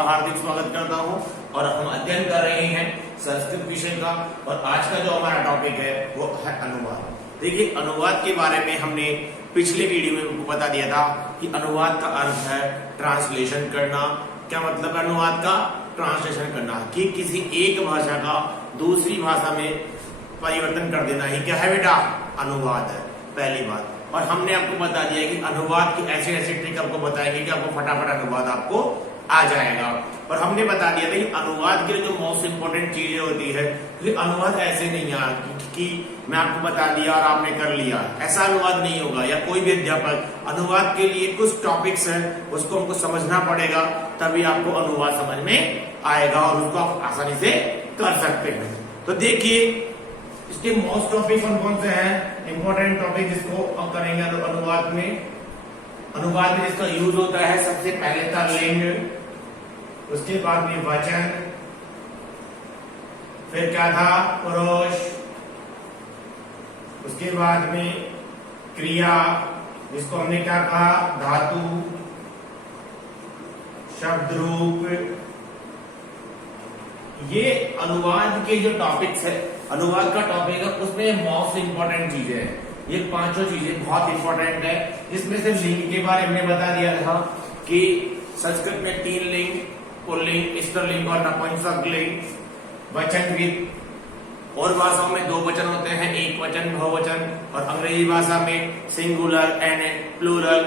का हार्दिक स्वागत करता हूं और हम अध्ययन कर रहे हैं संस्कृत विषय का। और आज का जो हमारा टॉपिक है वो है अनुवाद। देखिए, अनुवाद के बारे में हमने पिछले वीडियो में आपको बता दिया था कि अनुवाद का अर्थ है ट्रांसलेशन करना। क्या मतलब है अनुवाद का? ट्रांसलेशन करना, कि किसी एक भाषा का दूसरी भाषा में परिवर्तन कर देना ही क्या है बेटा? अनुवाद है, पहली बात। और हमने आपको बता दिया कि अनुवाद की ऐसे ऐसे ट्रिक आपको बताएंगे कि आपको फटाफट अनुवाद आपको आ जाएगा। और हमने बता दिया था कि अनुवाद के लिए जो मोस्ट इंपोर्टेंट चीजें होती है, कि अनुवाद ऐसे नहीं यार कि मैं आपको बता दिया और आपने कर लिया, ऐसा अनुवाद नहीं होगा। या कोई भी अध्यापक, अनुवाद के लिए कुछ टॉपिक्स है उसको हमको समझना पड़ेगा, तभी आपको अनुवाद समझ में आएगा और उसको आप आसानी से कर सकते हैं। तो देखिए, इसके मोस्ट टॉपिक कौन कौन से हैं, इंपॉर्टेंट टॉपिक जिसको हम करेंगे अनुवाद में। अनुवाद में जिसका यूज होता है, सबसे पहले था लिंग, उसके बाद में वचन, फिर क्या था? पुरुष, उसके बाद में क्रिया, जिसको हमने क्या कहा? धातु, शब्द रूप। ये अनुवाद के जो टॉपिक्स है, अनुवाद का टॉपिक है, उसमें मोस्ट इंपॉर्टेंट चीजें हैं। ये पांचों चीजें बहुत इंपॉर्टेंट है। इसमें से लिंग के बारे में बता दिया था कि संस्कृत में 3 लिंग, पुल्लिंग, स्त्रीलिंग और नपुंसक लिंग। वचन भी, और भाषाओं में 2 वचन होते हैं, एक वचन, बहुवचन। और अंग्रेजी भाषा में सिंगुलर एंड प्लूरल,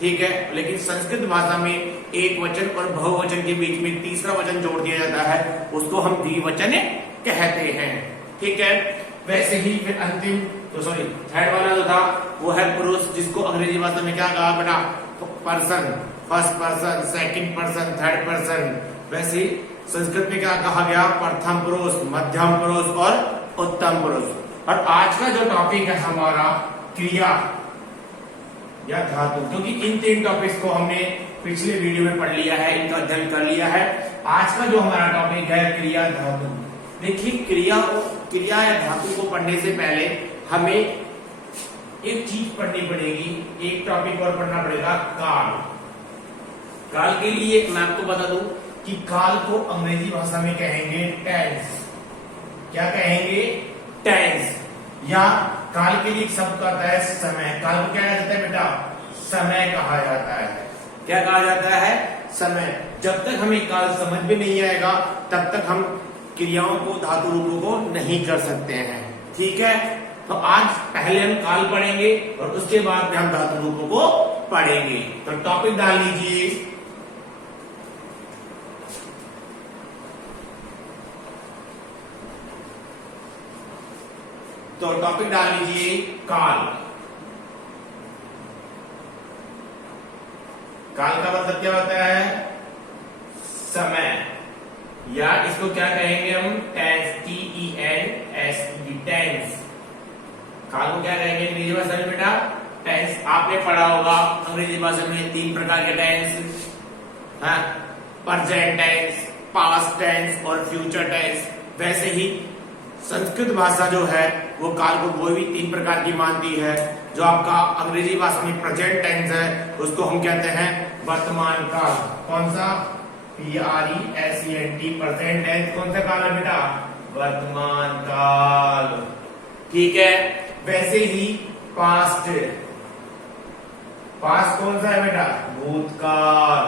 ठीक है। लेकिन संस्कृत भाषा में एक वचन और बहुवचन के बीच में तीसरा वचन जोड़ दिया जाता है, उसको हम द्विवचन कहते हैं, ठीक है। वैसे ही फिर अंतिम थर्ड वाला जो था वो है पुरुष, जिसको अंग्रेजी भाषा में क्या कहा बेटा? Person, first person, second person, third person. वैसे ही संस्कृत में क्या कहा गया? प्रथम पुरुष, मध्यम पुरुष और उत्तम पुरुष। और आज का जो टॉपिक है हमारा क्रिया या धातु, क्योंकि इन 3 टॉपिक्स को हमने पिछले वीडियो में पढ़ लिया है, इनका अध्ययन कर लिया है। आज का जो हमारा टॉपिक है क्रिया धातु। देखिए, क्रिया या धातु को पढ़ने से पहले हमें एक चीज पढ़नी पड़ेगी, एक टॉपिक और पढ़ना पड़ेगा, काल। काल के लिए मैं आपको बता दूं कि काल को अंग्रेजी भाषा में कहेंगे टेंस। क्या कहेंगे? टेंस। या काल के लिए एक शब्द आता है समय। काल को क्या कहा जाता है बेटा? समय कहा जाता है। क्या कहा जाता है? समय। जब तक हमें काल समझ में नहीं आएगा तब तक हम क्रियाओं को, धातु रूपों को नहीं कर सकते हैं, ठीक है। तो आज पहले हम काल पढ़ेंगे और उसके बाद में हम धातु रूपों को पढ़ेंगे। तो टॉपिक डाल लीजिए, तो टॉपिक डाल लीजिए काल। काल का मतलब क्या होता है? समय, या इसको क्या कहेंगे हम? Tense, TENS, tense. काल को क्या कहेंगे अंग्रेजी भाषा में बेटा? टेंस। आपने पढ़ा होगा अंग्रेजी भाषा में 3 प्रकार के tense, present tense, past tense और फ्यूचर टेंस। वैसे ही संस्कृत भाषा जो है वो काल को वो भी 3 प्रकार की मानती है। जो आपका अंग्रेजी भाषा में प्रेजेंट टेंस है उसको हम कहते हैं वर्तमान काल। कौन सा? PRESENT, present tense. कौन सा काल है बेटा? वर्तमान काल, ठीक है। वैसे ही पास्ट, पास्ट कौन सा है बेटा? भूतकाल।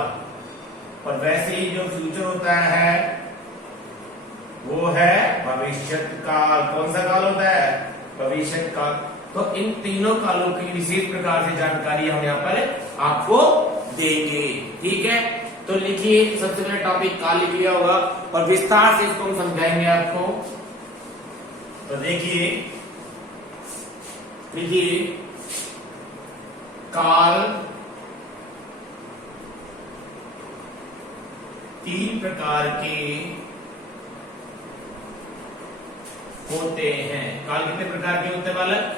और वैसे ही जो फ्यूचर होता है वो है भविष्यत काल। कौन सा काल होता है? भविष्यत काल। तो इन तीनों कालों की विशेष प्रकार से जानकारी हम यहाँ पर आपको देंगे, ठीक है। तो लिखिए, सबसे पहले टॉपिक काल लिख लिया होगा और विस्तार से इसको हम समझाएंगे आपको। तो देखिए, लिखिए, काल 3 प्रकार के होते हैं। काल कितने प्रकार के होते हैं बालक?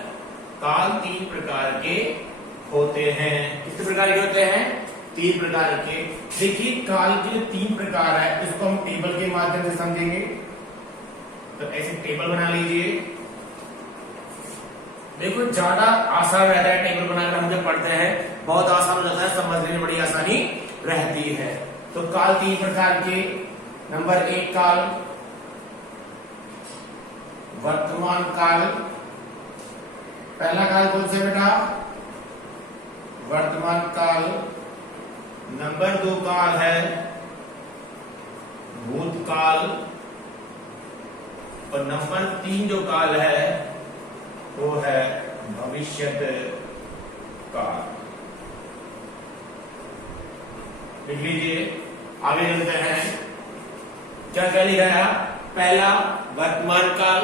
काल 3 प्रकार के होते हैं। कितने प्रकार के होते हैं? 3 प्रकार के। देखिए, काल के जो 3 प्रकार है इसको हम टेबल के माध्यम से समझेंगे। तो ऐसे टेबल बना लीजिए। देखो, ज्यादा आसान रहता है टेबल बनाकर हम जब पढ़ते हैं, बहुत आसान हो जाता है, समझने में बड़ी आसानी रहती है। तो काल 3 प्रकार के। नंबर 1 काल, वर्तमान काल। पहला काल कौन सा बेटा? वर्तमान काल। नंबर 2 काल है भूतकाल। और नंबर 3 जो काल है वो है भविष्यत काल। लिख लीजिए, आगे चलते हैं। क्या क्या लिखा है? पहला वर्तमान काल,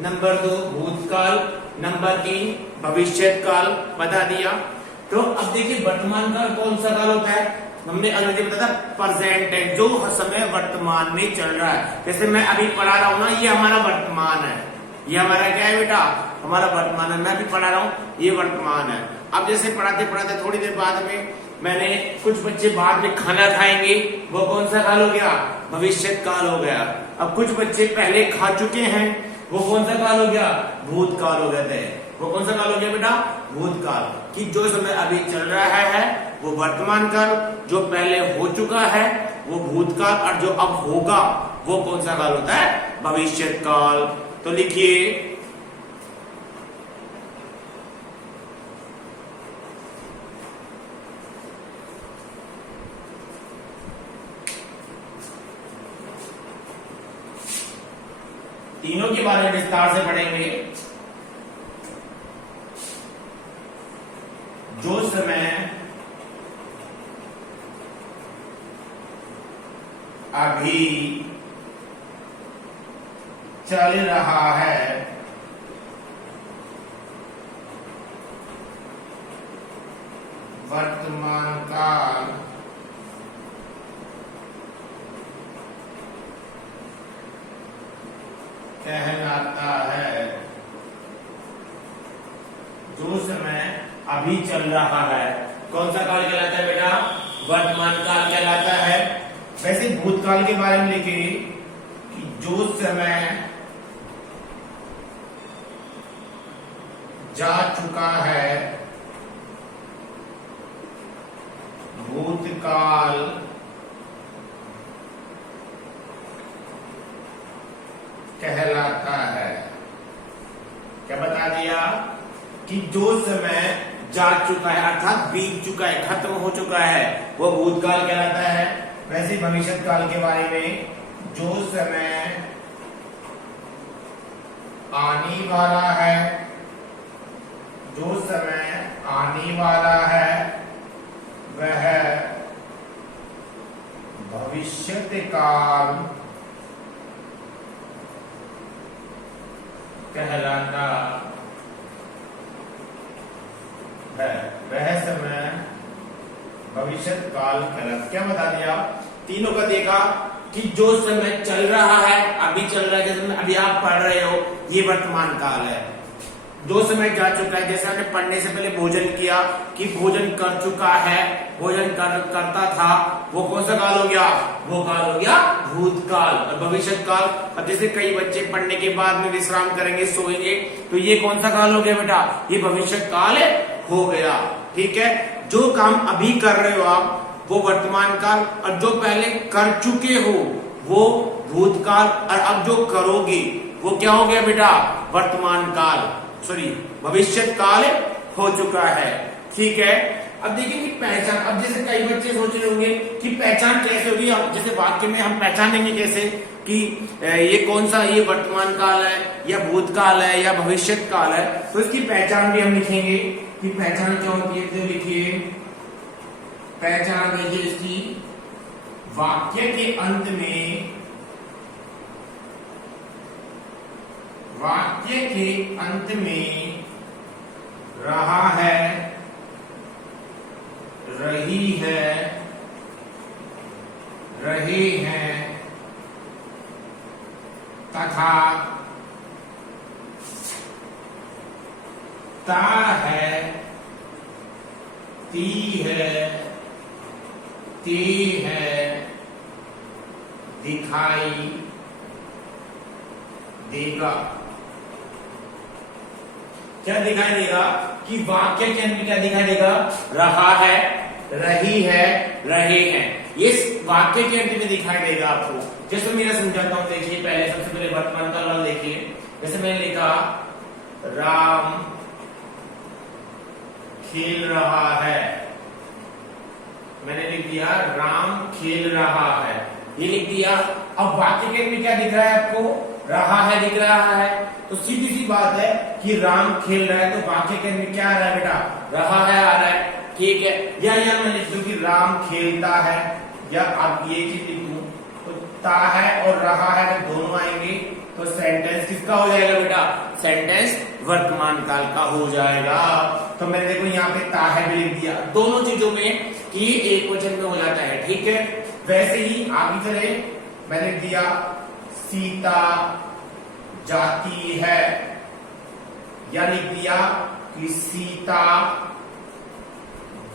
नंबर 2 भूतकाल, नंबर 3 भविष्यत काल बता दिया। तो अब देखिए वर्तमान काल कौन सा काल होता है? हमने अंग्रेजी में बताया प्रेजेंट है, जो समय वर्तमान में चल रहा है। जैसे मैं अभी पढ़ा रहा हूं ना, ये हमारा वर्तमान है। ये हमारा क्या है बेटा? हमारा वर्तमान है। मैं अभी पढ़ा रहा हूं, ये वर्तमान है। अब जैसे पढ़ाते पढ़ाते थोड़ी देर बाद में मैंने कुछ बच्चे बाद में खाना खाएंगे, वो कौन सा काल हो गया? भविष्यत काल हो गया। अब कुछ बच्चे पहले खा चुके हैं, वो कौन सा काल हो गया? भूतकाल हो गए थे। वो कौन सा काल हो गया बेटा? भूतकाल। कि जो समय अभी चल रहा है वो वर्तमान काल, जो पहले हो चुका है वो भूतकाल, और जो अब होगा वो कौन सा काल होता है? भविष्यत काल। तो लिखिए, तीनों के बारे में विस्तार से पढ़ेंगे। जो समय अभी चल रहा है वर्तमान काल कहलाता है। जो समय अभी चल रहा है कौन सा काल कहलाता है बेटा? वर्तमान काल कहलाता है। वैसे भूतकाल के बारे में लिखे कि जो समय जा चुका है भूतकाल कहलाता है। क्या बता दिया? कि जो समय जा चुका है अर्थात बीत चुका है, खत्म हो चुका है, वो भूतकाल कहलाता है। वैसे भविष्यत काल के बारे में, जो समय आने वाला है, जो समय आने वाला है वह भविष्यत काल कहलाता है। वह समय भविष्यत काल कहलाता। क्या बता दिया? तीनों का देखा कि जो समय चल रहा है, अभी चल रहा है, जैसे अभी आप पढ़ रहे हो, ये वर्तमान काल है। जो समय जा चुका है, जैसे आपने पढ़ने से पहले भोजन किया कि भोजन कर चुका है, भोजन करता था, वो कौन सा काल हो गया? वो काल हो गया भूतकाल। और भविष्यत काल, अब जैसे कई बच्चे पढ़ने के बाद में विश्राम करेंगे, सोएंगे, तो ये कौन सा काल हो गया बेटा? ये भविष्यत काल हो गया। ठीक है, जो काम अभी कर रहे हो आप वो वर्तमान काल, और जो पहले कर चुके हो वो भूतकाल, और अब जो करोगे वो क्या हो गया बेटा? वर्तमान काल, सॉरी भविष्यत काल हो चुका है। ठीक है, अब देखिए कि पहचान। अब जैसे कई बच्चे सोच रहे होंगे कि पहचान कैसे होगी? जैसे वाक्य में हम पहचानेंगे कैसे कि ये कौन सा, ये वर्तमान काल है या भूतकाल है या भविष्यत काल है? तो इसकी पहचान भी हम लिखेंगे कि पहचान क्या होती है। तो लिखिए पहचान, देखिए इसकी वाक्य के अंत में, वाक्य के अंत में रहा है, रही है, रहे हैं तथा ता है, ती है, ते है, दिखाई देगा। क्या दिखाई देगा? कि वाक्य के अंदर क्या दिखाई देगा? रहा है, रही है, रहे हैं। ये वाक्य के अंत में दिखाई देगा आपको। जैसे मैं समझाता हूं, देखिए पहले सबसे पहले वर्तमान काल वाला देखिए। जैसे मैंने लिखा राम खेल रहा है, मैंने लिख दिया राम खेल रहा है, ये लिख दिया। अब वाक्य के अंत में क्या दिख रहा है आपको? रहा है दिख रहा है। तो सीधी सी बात है कि राम खेल रहा है, तो वाक्य के अंत में क्या आ रहा है बेटा? रहा है आ रहा है, ठीक है। या मैं लिख दूं कि राम खेलता है, या अब ये चीज लिख दूं तो ता है और रहा है तो दोनों आएंगे, तो सेंटेंस किसका हो जाएगा बेटा? सेंटेंस वर्तमान काल का हो जाएगा। तो मैंने देखो यहाँ पे ता है भी लिख दिया, दोनों चीजों में कि एक वचन में हो जाता है, ठीक है। वैसे ही आगे चले, मैंने लिख दिया सीता जाती है, या लिख दिया कि सीता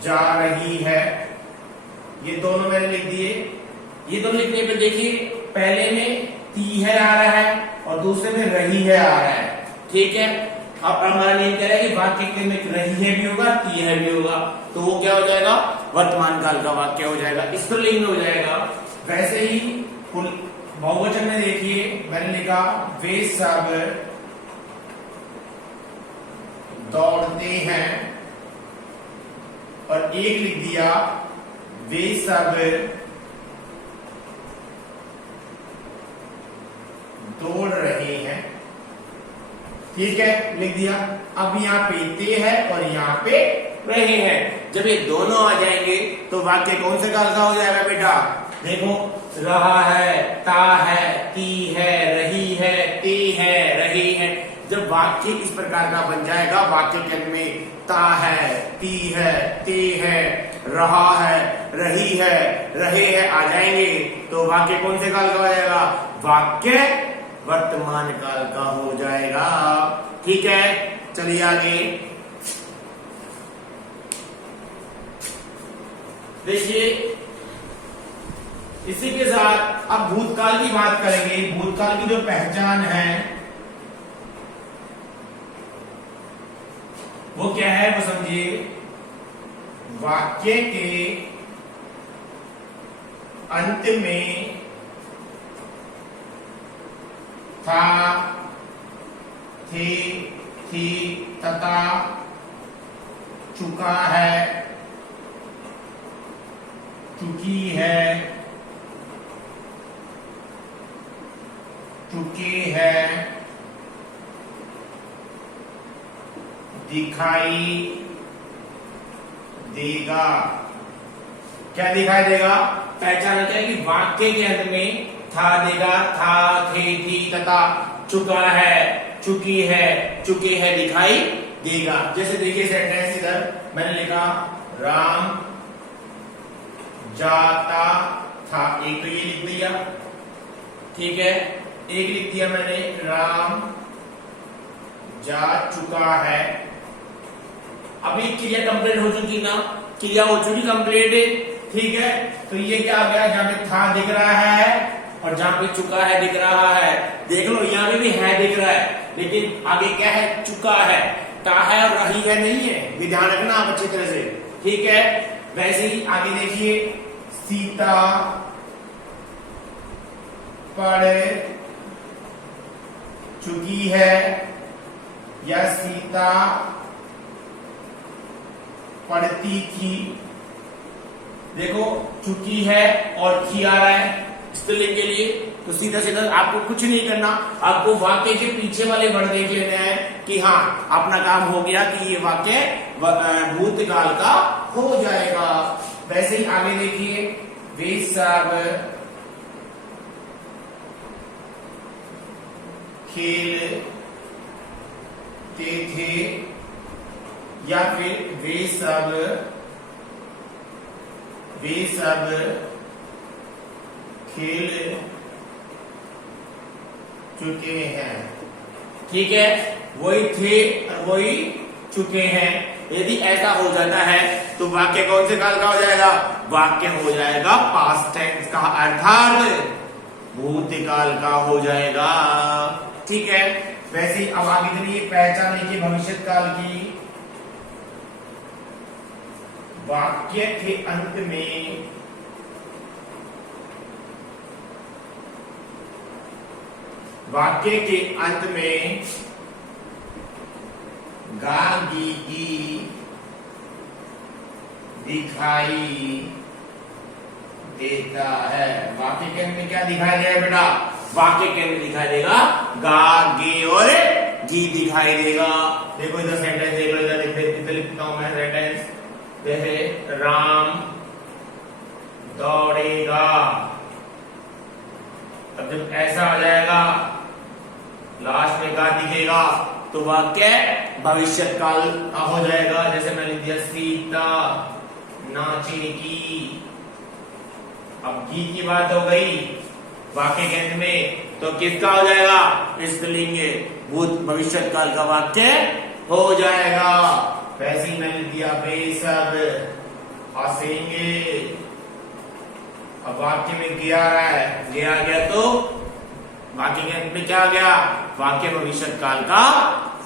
जा रही है, ये दोनों मैंने लिख दिए। ये दोनों लिखने पर देखिए पहले में ती है आ रहा है और दूसरे में रही है आ रहा है, ठीक है। अब हमारा नियम कह रहा है कि वाक्य में रही है भी होगा, ती है भी होगा, तो वो क्या हो जाएगा? वर्तमान काल का वाक्य हो जाएगा, स्त्रीलिंग हो जाएगा। वैसे ही बहुवचन में देखिए, मैंने लिखा वे सब दौड़ते हैं, और एक लिख दिया वे सब दौड़ रहे हैं, ठीक है, लिख दिया। अब यहाँ पे ते है और यहाँ पे रहे हैं। जब ये दोनों आ जाएंगे तो वाक्य कौन से काल का हो जाएगा बेटा? देखो रहा है, ता है, ती है, रही है, ते है, रही है। जब वाक्य इस प्रकार का बन जाएगा, वाक्य के अंत में ता है, ती है, ते है, रहा है, रही है, रहे है आ जाएंगे, तो वाक्य कौन से काल का हो जाएगा? वाक्य वर्तमान काल का हो जाएगा, ठीक है। चलिए आगे देखिए, इसी के साथ अब भूतकाल की बात करेंगे। भूतकाल की जो पहचान है वो क्या है, वो समझिए। वाक्य के अंत में था, थे, थी, तथा, चुका है, चुकी है, चुके हैं, दिखाई देगा। क्या दिखाई देगा? पहचान क्या है कि वाक्य के अंत में था देगा, था, थे, थी, तथा, चुका है, चुकी है, चुके हैं दिखाई देगा। जैसे देखिए सेंटेंस इधर मैंने लिखा राम जाता था, एक तो ये लिख दिया, ठीक है। एक लिख दिया मैंने राम जा चुका है। अभी क्रिया कंप्लीट हो चुकी ना, क्रिया हो चुकी कंप्लीट, ठीक है। तो ये क्या आ गया? जहां पे था दिख रहा है और जहां पे चुका है दिख रहा है। देख लो यहाँ पे भी है दिख रहा है, लेकिन आगे क्या है? चुका है, ता है और रही है नहीं है, ये ध्यान रखना आप अच्छी तरह से, ठीक है। वैसे ही आगे देखिए, सीता पढ़ चुकी है, या सीता पढ़ती थी। देखो चुकी है और थी आ रहा है स्त्रीलिंग के लिए, तो सीधा सीधा आपको कुछ नहीं करना, आपको वाक्य के पीछे वाले वर्ड देख लेने हैं कि हाँ अपना काम हो गया कि ये वाक्य भूतकाल का हो जाएगा। वैसे ही आगे देखिए, वे सब खेलते थे, या फिर वे सब खेल चुके हैं, ठीक है। वही थे और वही चुके हैं। यदि ऐसा हो जाता है तो वाक्य कौन से काल का हो जाएगा? वाक्य हो जाएगा पास्ट टेंस का, अर्थात भूतकाल का हो जाएगा, ठीक है। वैसे अब आगे चलिए, पहचान लिखिए भविष्य काल की। वाक्य के अंत में वाक्य के अंत में गा गी की दिखाई देता है। वाक्य के अंत में क्या दिखाई देगा बेटा? वाक्य के अंत में दिखाई देगा गा गे और जी दिखाई देगा। देखो इधर सेंटेंस देख लो, इधर लिखता हूं मैं सेंटेंस। जैसे राम दौड़ेगा, अब जब ऐसा आ जाएगा लास्ट में गा दिखेगा तो वाक्य भविष्य काल का हो जाएगा। जैसे मैंने लिख दिया सीता नाचेगी, अब गी की बात हो गई वाक्य के अंत में तो किसका हो जाएगा? स्त्रीलिंग भूत भविष्य काल का वाक्य हो जाएगा। वैसे ही मैंने दिया वे सब हंसेंगे, अब वाक्य में गया रहा है, गया गया तो वाक्य के अंत में क्या आ गया? वाक्य भविष्य काल का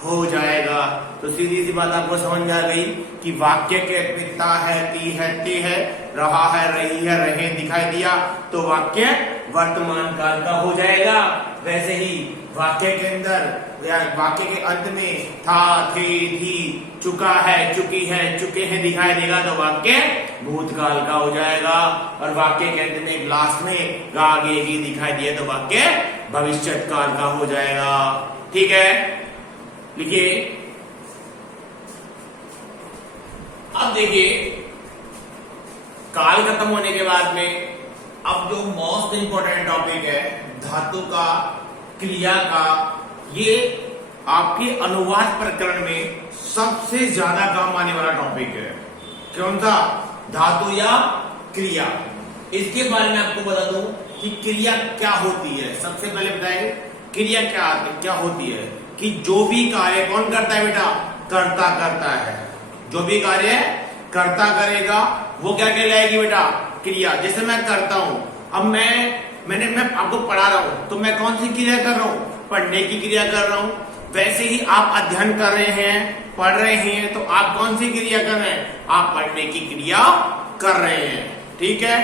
हो जाएगा। तो सीधी सी बात आपको समझ में आ गई कि वाक्य के पिता है, ती है, ते है, रहा है, रही है, रहे दिखाई दिया तो वाक्य वर्तमान काल का हो जाएगा। वैसे ही वाक्य के अंदर या वाक्य के अंत में था, थे, थी, चुका है, चुकी है, चुके हैं दिखाई देगा तो वाक्य भूतकाल का हो जाएगा। और वाक्य के अंत में लास्ट में गा गे गी दिखाई दिया तो वाक्य भविष्य काल का हो जाएगा। ठीक है, लिखिए। अब देखिए काल खत्म होने के बाद में अब जो मोस्ट इंपोर्टेंट टॉपिक है धातु का, क्रिया का, ये आपके अनुवाद प्रकरण में सबसे ज्यादा काम आने वाला टॉपिक है। कौन सा? धातु या क्रिया। इसके बारे में आपको बता दूं कि क्रिया क्या होती है। सबसे पहले बताएंगे क्रिया क्या होती है कि जो भी कार्य कौन करता है बेटा? कर्ता करता है। जो भी कार्य कर्ता करेगा वो क्या कहलाएगी बेटा? क्रिया। जैसे मैं करता हूं, अब मैं आपको पढ़ा रहा हूं तो मैं कौन सी क्रिया कर रहा हूं? पढ़ने की क्रिया कर रहा हूं। वैसे ही आप अध्ययन कर रहे हैं, पढ़ रहे हैं तो आप कौन सी क्रिया कर रहे हैं? आप पढ़ने की क्रिया कर रहे हैं। ठीक है।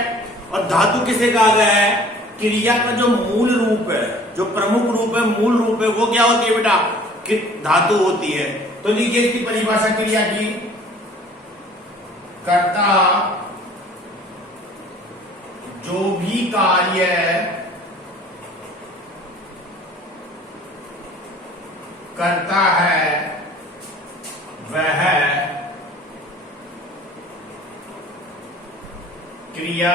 और धातु किसे कहा गया है? क्रिया का जो मूल रूप है, जो प्रमुख रूप है, मूल रूप है, वो क्या होती है बेटा? धातु होती है। तो लीजिए इसकी परिभाषा क्रिया की। कर्ता जो भी कार्य करता है वह क्रिया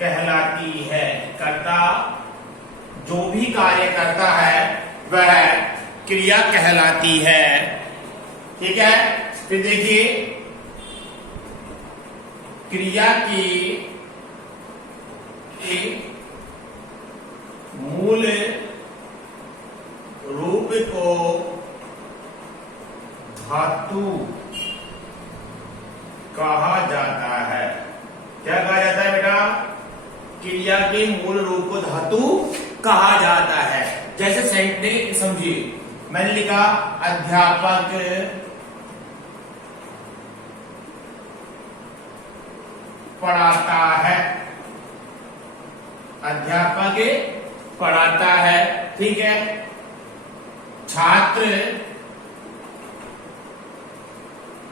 कहलाती है। कर्ता जो भी कार्य करता है वह क्रिया कहलाती है। ठीक है। फिर देखिए क्रिया की मूल रूप को धातु कहा जाता है। क्या कहा जाता है बेटा? क्रिया के मूल रूप को धातु कहा जाता है। जैसे सेंटेंस समझिए, मैंने लिखा अध्यापक पढ़ाता है। अध्यापक पढ़ाता है। ठीक है। छात्र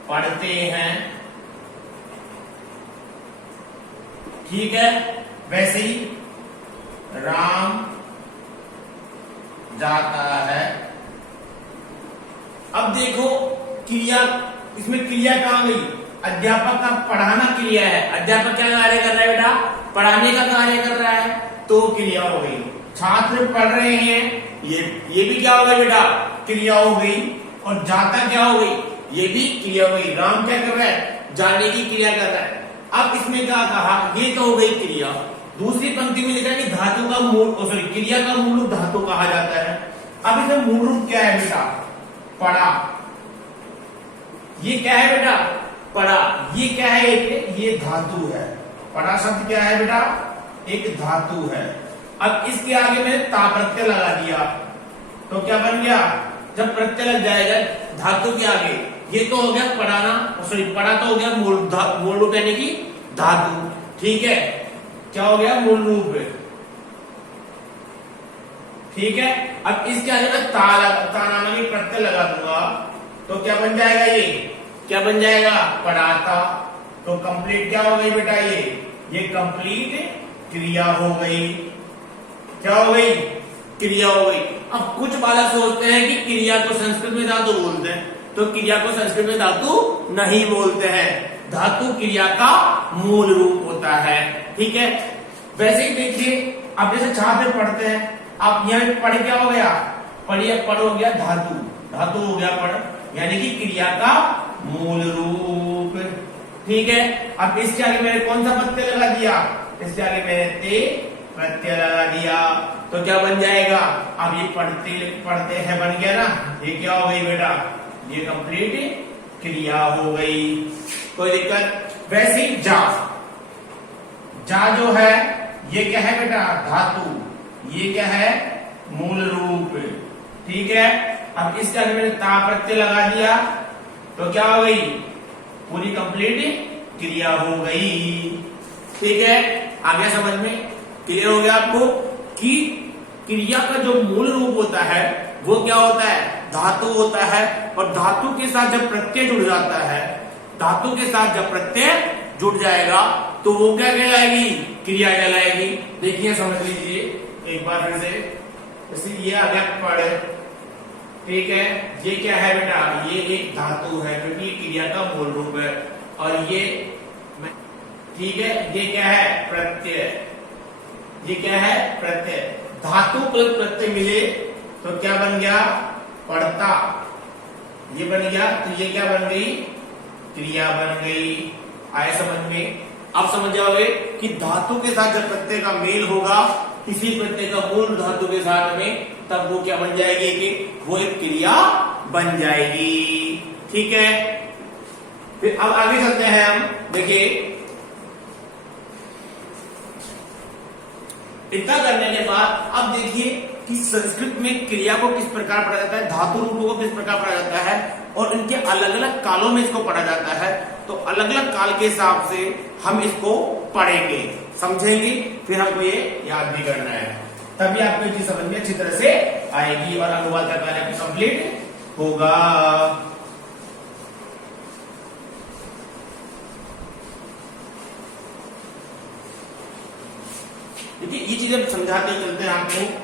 पढ़ते हैं। ठीक है। वैसे ही राम जाता है। अब देखो क्रिया, इसमें क्रिया कहां गई? अध्यापक का पढ़ाना क्रिया है। अध्यापक क्या कार्य कर रहा है बेटा? पढ़ाने का कार्य कर रहा है तो क्रिया हो गई। छात्र पढ़ रहे हैं, ये भी क्या हो गई बेटा? क्रिया हो गई। और जाता क्या हो गई? ये भी क्रिया हो गई। राम क्या कर रहा है? जाने की क्रिया कर रहा है। अब इसमें क्या कहा? ये तो हो गई क्रिया। दूसरी पंक्ति में लिखा कि धातु का मूल, सॉरी, क्रिया का मूल रूप धातु कहा जाता है। अब इसमें मूल रूप क्या है बेटा? पढ़ा। ये क्या है बेटा? पढ़ा। ये क्या है? ये धातु है। पढ़ा शब्द क्या है बेटा? एक धातु है। अब इसके आगे मैंने ता प्रत्यय लगा दिया तो क्या बन गया? जब प्रत्यय लग जाएगा धातु के आगे, ये तो हो गया पढ़ाना, सॉरी पढ़ा तो हो गया मूल रूप यानी कि धातु। ठीक है। क्या हो गया? मूल रूप। ठीक है। अब इसके आगे मैं ता नामक एक प्रत्यय लगा दूंगा तो क्या बन जाएगा, ये क्या बन जाएगा, पढ़ाता। तो कंप्लीट क्या हो गई बेटा, ये कंप्लीट क्रिया हो गई। क्या हो गई, क्रिया हो गई। अब कुछ बालक सोचते हैं कि क्रिया को संस्कृत में धातु बोलते हैं, तो क्रिया को संस्कृत में धातु नहीं बोलते हैं। धातु क्रिया का मूल रूप होता है, ठीक है। वैसे ही देखिए, अब जैसे छात्र पढ़ते हैं, आप यहाँ पढ़ क्या हो गया, पढ़ हो गया धातु, धातु हो गया पढ़, यानी कि क्रिया का मूल रूप, ठीक है। अब इसके आगे मैंने कौन सा प्रत्यय लगा दिया, इसके आगे मैंने ते प्रत्यय लगा दिया, तो क्या बन जाएगा, अब ये पढ़ते हैं बन गया ना, ये क्या हो गई बेटा, ये कंप्लीट क्रिया हो गई, कोई दिक्कत। वैसे ही जा जो है ये क्या है बेटा, धातु, ये क्या है, मूल रूप, ठीक है। अब इसके आगे मैंने ता प्रत्यय लगा दिया तो क्या हो गई, पूरी कंप्लीट क्रिया हो गई, ठीक है। आगे समझ में क्लियर हो गया आपको कि क्रिया का जो मूल रूप होता है वो क्या होता है, धातु होता है। और धातु के साथ जब प्रत्यय जुड़ जाता है, धातु के साथ जब प्रत्यय जुड़ जाएगा तो वो क्या कहलाएगी, क्रिया कहलाएगी। देखिए समझ लीजिए एक बार फिर से, जैसे ये आ गया पढ़, ठीक है। ये क्या है बेटा, ये एक धातु है क्योंकि क्रिया का मूल रूप है। और ये ठीक है, ये क्या है, प्रत्यय, ये क्या है, प्रत्यय। धातु प्लस प्रत्यय मिले तो क्या बन गया, पढ़ता, ये बन गया, तो ये क्या बन गई, क्रिया बन गई। आए समझ में, अब समझ जाओगे कि धातु के साथ जब प्रत्यय का मेल होगा किसी प्रत्यय का मूल धातु के साथ में, तब वो क्या बन जाएगी, कि वो एक क्रिया बन जाएगी, ठीक है। फिर अब आगे चलते हैं हम, देखिए इतना करने के बाद अब देखिए कि संस्कृत में क्रिया को किस प्रकार पढ़ा जाता है, धातु रूपों को किस प्रकार पढ़ा जाता है, और इनके अलग अलग कालों में इसको पढ़ा जाता है। तो अलग अलग काल के हिसाब से हम इसको पढ़ेंगे, समझेंगे, फिर हमको ये याद भी करना है, तभी आपको ये चीज समझ में अच्छी तरह से आएगी और अनुवाद का कार्य कंप्लीट होगा। देखिए ये चीजें समझाते चलते हैं, आपको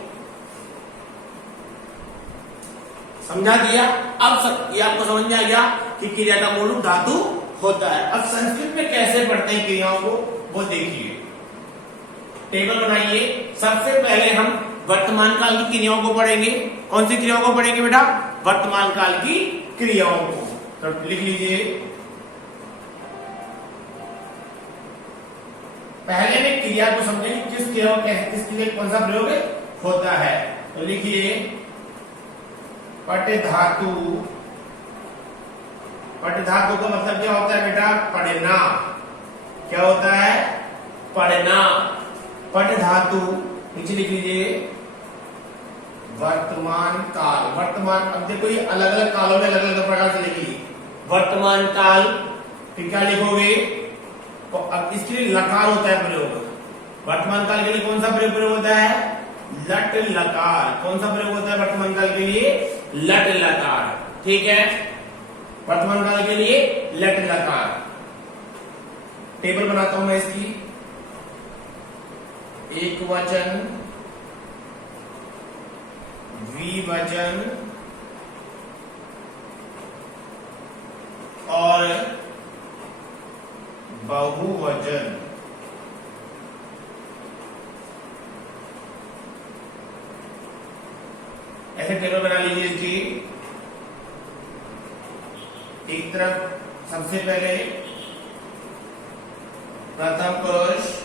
समझा दिया। अब ये आपको समझ में आ गया कि क्रिया का मूल रूप धातु होता है। अब संस्कृत में कैसे पढ़ते हैं क्रियाओं को, वो देखिए, टेबल बनाइए। सबसे पहले हम वर्तमान काल की क्रियाओं को पढ़ेंगे। कौन सी क्रियाओं को पढ़ेंगे बेटा, वर्तमान काल की क्रियाओं को। तो लिख लीजिए, पहले में क्रिया को समझेंगे, किस क्रिया किसके लिए कौन सा प्रयोग होता है। तो लिखिए, पट धातु, पट धातु का मतलब क्या होता है बेटा, पढ़ना। क्या होता है, पढ़ना। पट धातु नीचे लिख लीजिए, वर्तमान काल। वर्तमान, अब देखो ये अलग अलग कालों में अलग अलग प्रकार से लिखिए। वर्तमान काल, फिर क्या लिखोगे, तो अब इसके लिए लकार होता है प्रयोग। वर्तमान काल के लिए कौन सा प्रयोग होता है, लट लकार। कौन सा प्रयोग होता है वर्तमान काल के लिए, लट लकार, ठीक है। वर्तमान काल के लिए लट लकार। टेबल बनाता हूं मैं इसकी, एक वचन, द्विवचन और बहुवचन। ऐसे टेबल बना लीजिए इसकी। एक तरफ सबसे पहले प्रथम पुरुष।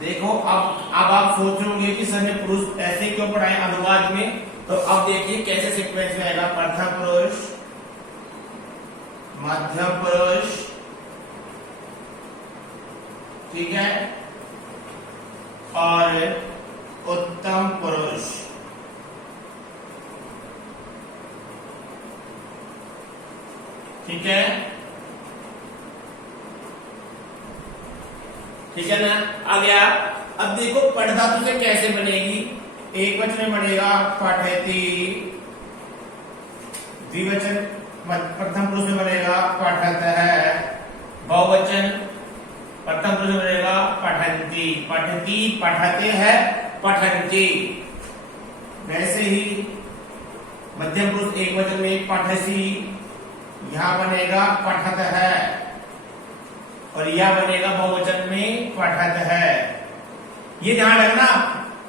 देखो अब आप सोच रहे होंगे कि सर ने पुरुष ऐसे क्यों पढ़ाए अनुवाद में, तो अब देखिए कैसे सीक्वेंस में आएगा। प्रथम पुरुष, मध्यम पुरुष, ठीक है, और उत्तम पुरुष। ठीक है, ठीक है ना, आ गया। अब देखो पट धातु से कैसे बनेगी, एक वचन में बनेगा पठति, द्विवचन प्रथम पुरुष में बनेगा पठतः, बहुवचन प्रथम पुरुष में बनेगा पठन्ति, पठति पठते है पठन्ति। वैसे ही मध्यम पुरुष एक वचन में पठसि, यहां बनेगा पठतः, और यह बनेगा बहुवचन में पठतः। ये ध्यान रखना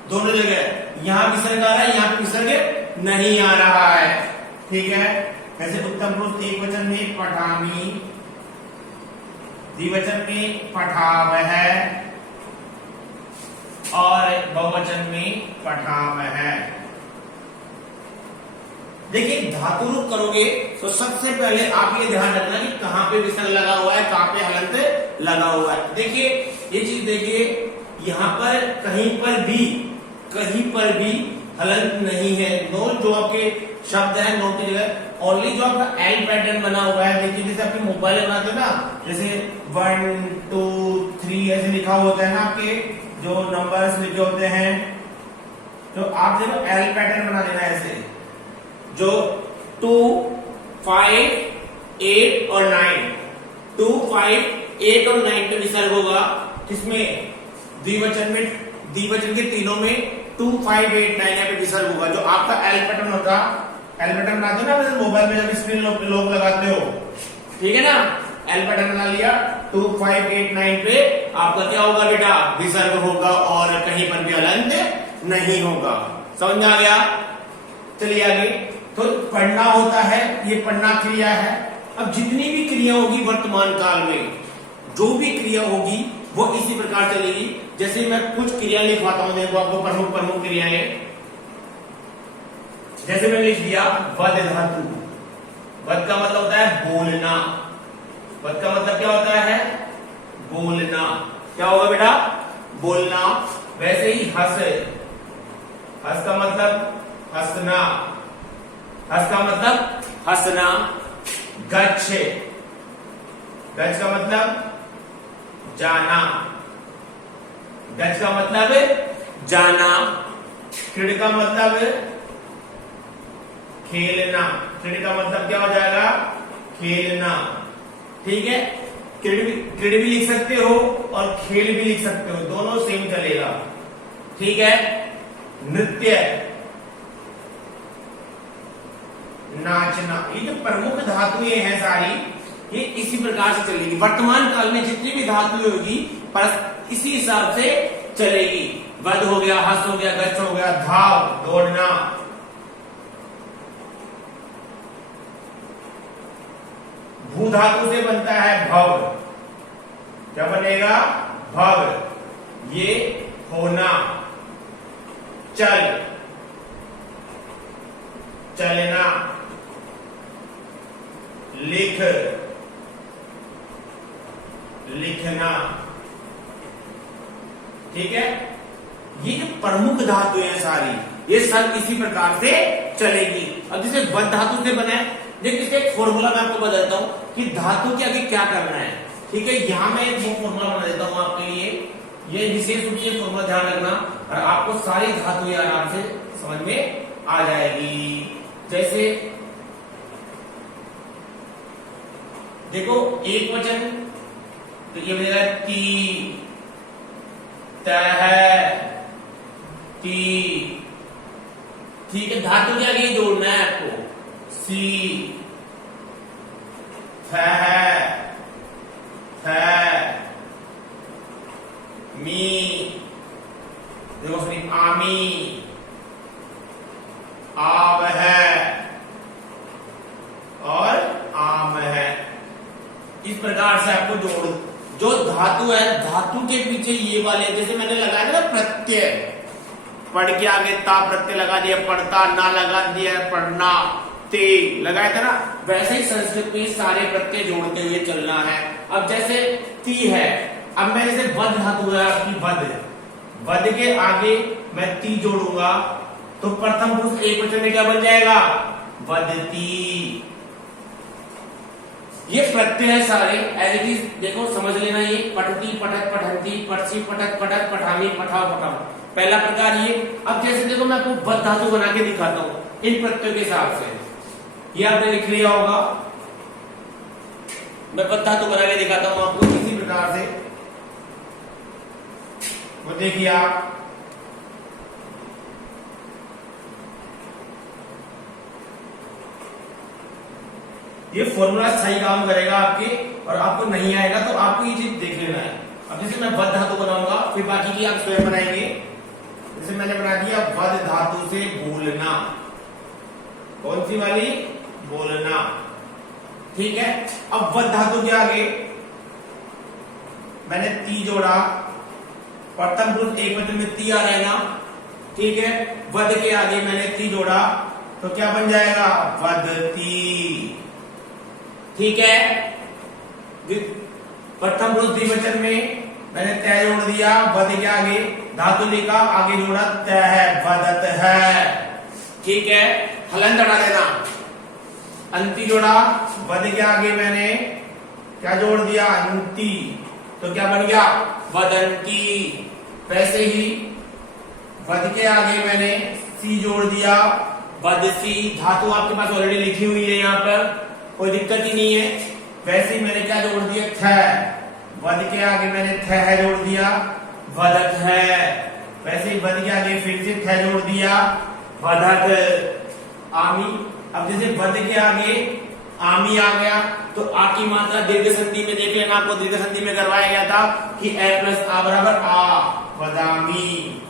दोनों जगह, यहां विसर्ग आ रहा है, यहां पे विसर्ग नहीं आ रहा है, ठीक है। वैसे उत्तम पुरुष एक वचन में पठामि, द्विवचन में पठावः, और बहुवचन में पठामः। देखिए धातु रूप करोगे तो सबसे पहले आप ये ध्यान रखना कि कहां पे विसर्ग लगा हुआ है, कहां पे हलंत लगा हुआ है। देखिए ये चीज देखिए, यहां पर कहीं पर भी हलंत नहीं है। नो जो आपके शब्द है, नो की जगह ओनली जो आपका एल पैटर्न बना हुआ है। देखिए जैसे आपके मोबाइल में बनाते हो ना, जैसे 1 2 3 ऐसे लिखा होता है ना, आपके जो नंबर्स लिखे होते हैं, तो आप देखो एल पैटर्न बना देना ऐसे, जो 2 5 8 और 9, 2 5 8 और 9 पे विसर्ग होगा। किसमें? द्विवचन के तीनों में 2 5 8 9 पे विसर्ग होगा। जो आपका एल पैटर्न होगा, एल पैटर्न बनाते हो ना जैसे मोबाइल में जब स्क्रीन लोग लगाते हो, ठीक है ना, एल पैटर्न बना लिया, 2 5 8 9 पे आपका क्या होगा बेटा? विसर्ग होगा, और कहीं पर भी हलंत नहीं होगा। समझ में आ गया? चलिए आगे। तो पढ़ना होता है, ये पढ़ना क्रिया है। अब जितनी भी क्रिया होगी वर्तमान काल में, जो भी क्रिया होगी वो इसी प्रकार चलेगी। जैसे मैं कुछ क्रिया लिखवाता हूं, देखो आपको प्रमुख क्रियाएं। जैसे मैंने लिख दिया वद धातु। वद का मतलब होता है बोलना। वद का मतलब क्या होता है? बोलना। क्या होगा बेटा? बोलना। वैसे ही हंस, हंस का मतलब हंसना, हंस का मतलब हंसना। गच्छ, गच्छ का मतलब जाना, गच्छ का मतलब जाना। क्रीड का मतलब खेलना, क्रीड का मतलब क्या हो जाएगा? खेलना, ठीक है। क्रीड भी लिख सकते हो और खेल भी लिख सकते हो, दोनों सेम चलेगा, ठीक है। नृत्य, नाचना, ये जो प्रमुख धातुएं हैं सारी, ये इसी प्रकार से चलेगी। वर्तमान काल में जितनी भी धातुएं होगी इसी हिसाब से चलेगी। वध हो गया, हंस हो गया, गच्छ हो गया, धाव दौड़ना। भू धातु से बनता है भव। क्या बनेगा? भव। ये होना। चल, चलना। लिख, लिखना, ठीक है। ये जो प्रमुख धातु है सारी, ये सब इसी प्रकार से चलेगी। अब जैसे वध धातु से बना है, देखिए इसका एक फॉर्मूला मैं आपको बताता हूं कि धातु के आगे क्या करना है, ठीक है। यहां मैं एक फॉर्मूला बना देता हूं आपके लिए, ये विशेष रूप से फॉर्मूला ध्यान रखना, और आपको सारी धातुएं आराम से समझ में आ जाएगी। जैसे देखो एक वचन, तो ये बनेगा ती, तह, ती, ठीक है। धातु के आगे जोड़ना है आपको, सी, फह, मी, देखो सुनिए, आमी, आव है और आम है। इस प्रकार से आपको जोड़, जो धातु है, धातु के पीछे ये वाले, जैसे मैंने लगाया था ना प्रत्यय, पढ़ के आगे ता प्रत्यय लगा दिया, पढ़ता, ना लगा दिया, पढ़ना, ते लगाया था ना, वैसे ही संस्कृत में सारे प्रत्यय जोड़ते हुए चलना है। अब जैसे ती है, अब मैं जैसे वध धातु है आपकी वध, वध के आगे मैं ती जोड़ूंगा तो प्रथम पुरुष एक वचन में क्या बन जाएगा? वदती। ये प्रत्यय है सारे एज इट इज, देखो समझ लेना। ये पठती, पठत, पठंती, पठसी, पठत, पठत, पठामी, पठाओ, पठाओ, पहला प्रकार ये। अब जैसे देखो मैं आपको बद्ध धातु बना के दिखाता हूं इन प्रत्ययों के हिसाब से, ये आपने लिख लिया होगा। मैं बद्ध धातु बना के दिखाता हूं आपको इसी प्रकार से। वो देखिए आप, ये फॉर्मूला सही काम करेगा आपके, और आपको नहीं आएगा तो आपको ये चीज देख लेना है। अब जैसे मैं बद्ध धातु बनाऊंगा, फिर बाकी की आप स्वयं बनाएंगे। जैसे मैंने बना दिया बद्ध धातु से बोलना, कौन सी वाली? बोलना, ठीक है। अब बद्ध धातु के आगे मैंने ती जोड़ा, प्रथम पुरुष एक वचन में ती आ रहा है ना, ठीक है। बद्ध के आगे मैंने ती जोड़ा तो क्या बन जाएगा? बद्धती, ठीक है। प्रथम पुरुष द्विवचन में मैंने तय जोड़ दिया, बद्ध के आगे धातु लिखा, आगे जोड़ा तय है, बदत है, ठीक है। हलन चढ़ा देना, अंति जोड़ा, बद्ध के आगे मैंने क्या जोड़ दिया? अंति, तो क्या बन गया? वदंती। वैसे ही बद्ध के आगे मैंने सी जोड़ दिया, बदसी। धातु आपके पास ऑलरेडी लिखी हुई है यहाँ पर, कोई दिक्कत ही नहीं है। वैसे ही मैंने क्या जोड़ दिया? थ। बद्ध के आगे मैंने थ है जोड़ दिया, वदत है। वैसे ही बद्ध के आगे फिर से थ जोड़ दिया, वदत। आमी। अब जैसे बद्ध के आगे आमी आ गया तो आ की मात्रा दीर्घ संधि में देख लेना, आपको दीर्घ संधि में करवाया गया था कि ए प्लस आ बराबर आ, बदामी,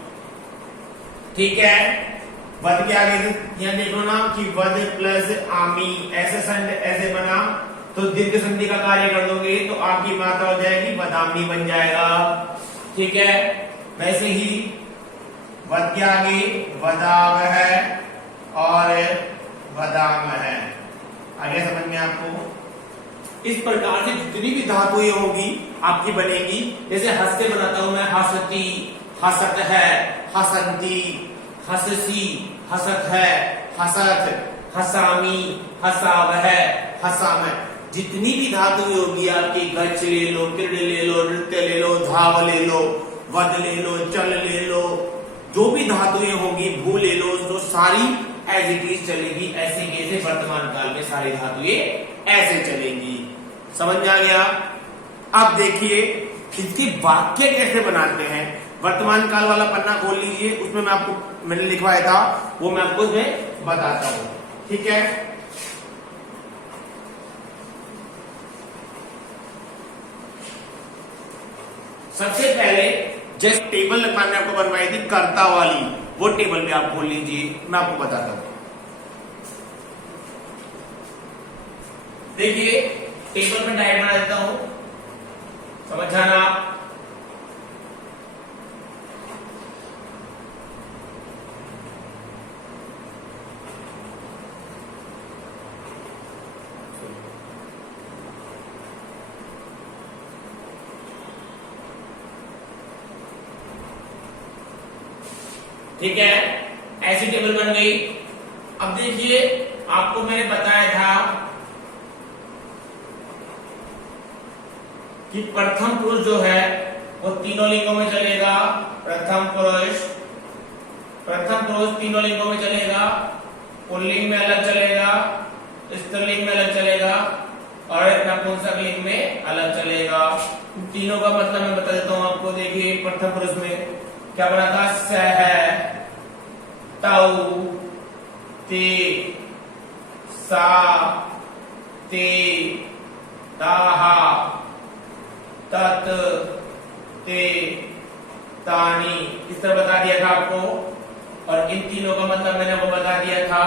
ठीक है। बद्ध के आगे यहां देखो ना कि बद्ध प्लस आमी, ऐसे संध ऐसे बना तो दीर्घ संधि का कार्य कर दोगे तो आपकी मात्रा हो जाएगी बदामी बन जाएगा, ठीक है। वैसे ही बद्ध के आगे बदाम है और बदाम है, आगे समझ में आपको। इस प्रकार से जितनी भी धातुएं होगी आपकी बनेगी। जैसे हस से बनाता हूं मैं, हसती, हसत है, हसंती, हससी, हसत है, हसत, हसामी, हसाव है, हसाम। जितनी भी धातुएं होगी आपकी, गच ले लो, किड़ ले लो, नृत्य ले लो, धाव ले लो, वद ले लो, चल ले लो, जो भी धातुएं होगी, भू ले लो, तो सारी एज इट इज चलेगी। ऐसे कैसे वर्तमान काल में सारी धातुएं ऐसे चलेंगी, समझ में आ गया। अब देखिए इसकी वाक्य कैसे बनाते हैं। वर्तमान काल वाला पन्ना खोल लीजिए, उसमें मैं आपको मैंने लिखवाया था, वो मैं आपको इसमें बताता हूं, ठीक है। सबसे पहले जिस टेबल मैंने आपको बनवाई थी कर्ता वाली, वो टेबल पे आप खोल लीजिए, मैं आपको बताता हूं। देखिए टेबल में डायरेक्ट बना देता हूं, समझ जाना आप। ठीक है, ऐसी टेबल बन गई। अब देखिए आपको मैंने बताया था कि प्रथम पुरुष जो है वो तीनों लिंगों में चलेगा। प्रथम पुरुष तीनों लिंगों में चलेगा, पुल्लिंग में अलग चलेगा, स्त्रीलिंग में अलग चलेगा और नपुंसक लिंग में अलग चलेगा। तीनों का मतलब मैं बता देता हूं आपको। देखिए प्रथम पुरुष में क्या बना था? सह, तौ, ते, सा, ते, ताहा, तत, ते, तानी, इस तरह बता दिया था आपको। और इन तीनों का मतलब मैंने आपको बता दिया था,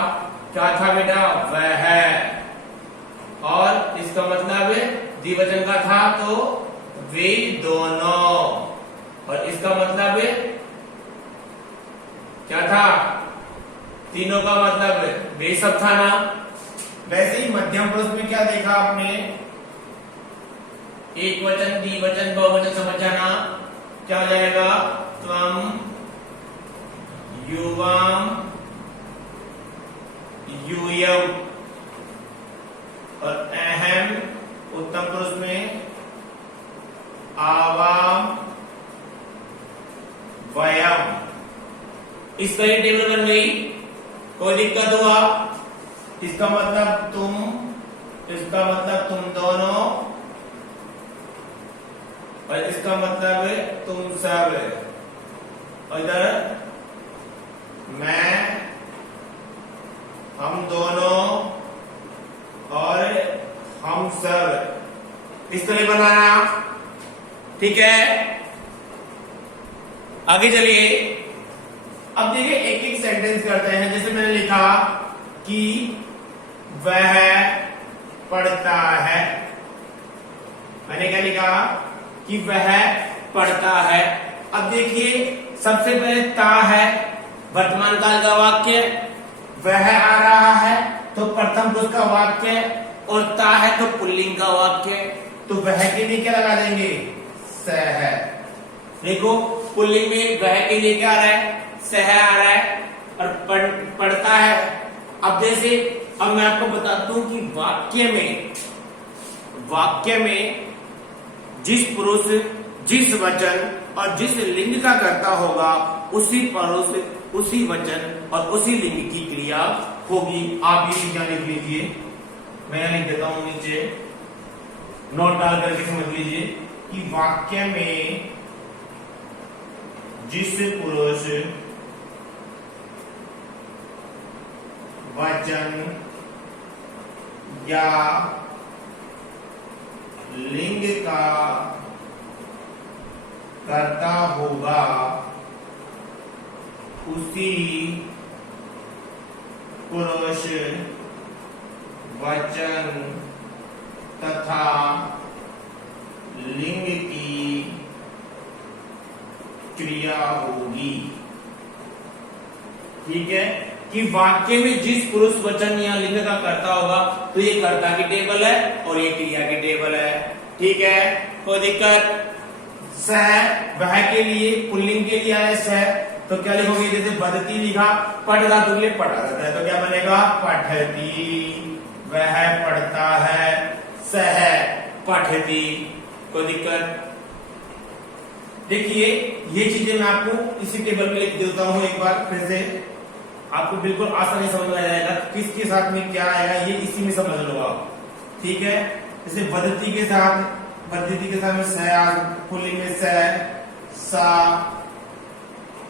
क्या था बेटा? वह है। और इसका मतलब द्विवचन का था तो वे दोनों, और इसका मतलब क्या था? तीनों का मतलब वे सब था ना। वैसे ही मध्यम पुरुष में क्या देखा आपने? एक वचन, द्विवचन, बहुवचन, समझ जाना। क्या हो जाएगा? त्वम, युवाम, यूयम। और अहम उत्तम पुरुष में आवाम, वयम। इस तरह टेबल बन गई, कोई दिक्कत हुआ? इसका मतलब तुम दोनों, और इसका मतलब तुम सब, और इधर मैं, हम दोनों और हम सब, इस तरह बनाना। ठीक है, आगे चलिए। अब देखिए एक एक सेंटेंस करते हैं। जैसे मैंने लिखा कि वह पढ़ता है, मैंने क्या लिखा कि वह पढ़ता है। अब देखिए सबसे पहले ता है, वर्तमान काल का वाक्य, वह आ रहा है तो प्रथम पुरुष का वाक्य, और ता है तो पुल्लिंग का वाक्य। तो वह के लिए क्या लगा देंगे? सह। देखो पुल्लिंग में वह के लिए क्या आ रहा है? सह आ रहा है, और पढ़ता है। अब जैसे अब मैं आपको बताता हूं कि वाक्य में जिस पुरुष, जिस वचन और जिस लिंग का कर्ता होगा, उसी पुरुष, उसी वचन और उसी लिंग की क्रिया होगी। आप ये क्या लिख लीजिए, मैं लिख देता हूं नीचे, नोट डाल करके समझ लीजिए कि वाक्य में जिस पुरुष, वचन या लिंग का कर्ता होगा, उसी पुरुष, वचन तथा लिंग की क्रिया होगी। ठीक है, कि वाक्य में जिस पुरुष, वचन या लिंग का कर्ता होगा, तो ये कर्ता की टेबल है और ये क्रिया की टेबल है। ठीक है, कोई दिक्कत? सह, वह के लिए, पुल्लिंग के लिए आया सह, तो क्या लिखोगे? जैसे बदती लिखा, पढ़ धातु के लिए पढ़ा रहता है, तो क्या बनेगा? पठती, वह पढ़ता है, सह पठती। कोई दिक्कत? देखिए ये चीजें मैं आपको इसी टेबल में लिख देता हूं, एक बार फिर से आपको बिल्कुल आसानी समझ में आ जाएगा किसके साथ में क्या आएगा, ये इसी में समझ लो आप। ठीक है, जैसे बदती के साथ में सह, पुल्लिंग में सह, सा,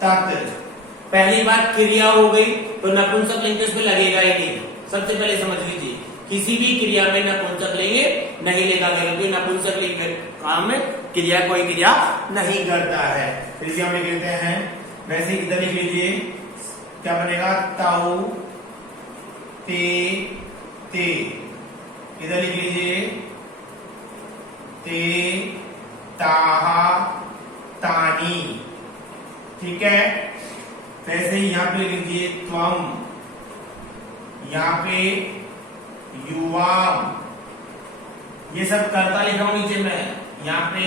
तत्। पहली बात क्रिया हो गई, तो नपुंसक लिंग तो इसमें लगेगा ही नहीं। सबसे पहले समझ लीजिए, किसी भी क्रिया में नपुंसक लिंग नहीं लेगा, क्योंकि नपुंसक लिंग काम में क्रिया कोई क्रिया नहीं करता है। फिर हम लिख लेते हैं, वैसे इधर लिख लीजिए, क्या बनेगा? ताऊ, ते। इधर लिख लीजिए ते, ताहा, तानी। ठीक है, वैसे ही यहां पे लिख लीजिए त्वम, यहां पे युवाम। ये सब कर्ता लिखा हूं नीचे में, यहां पे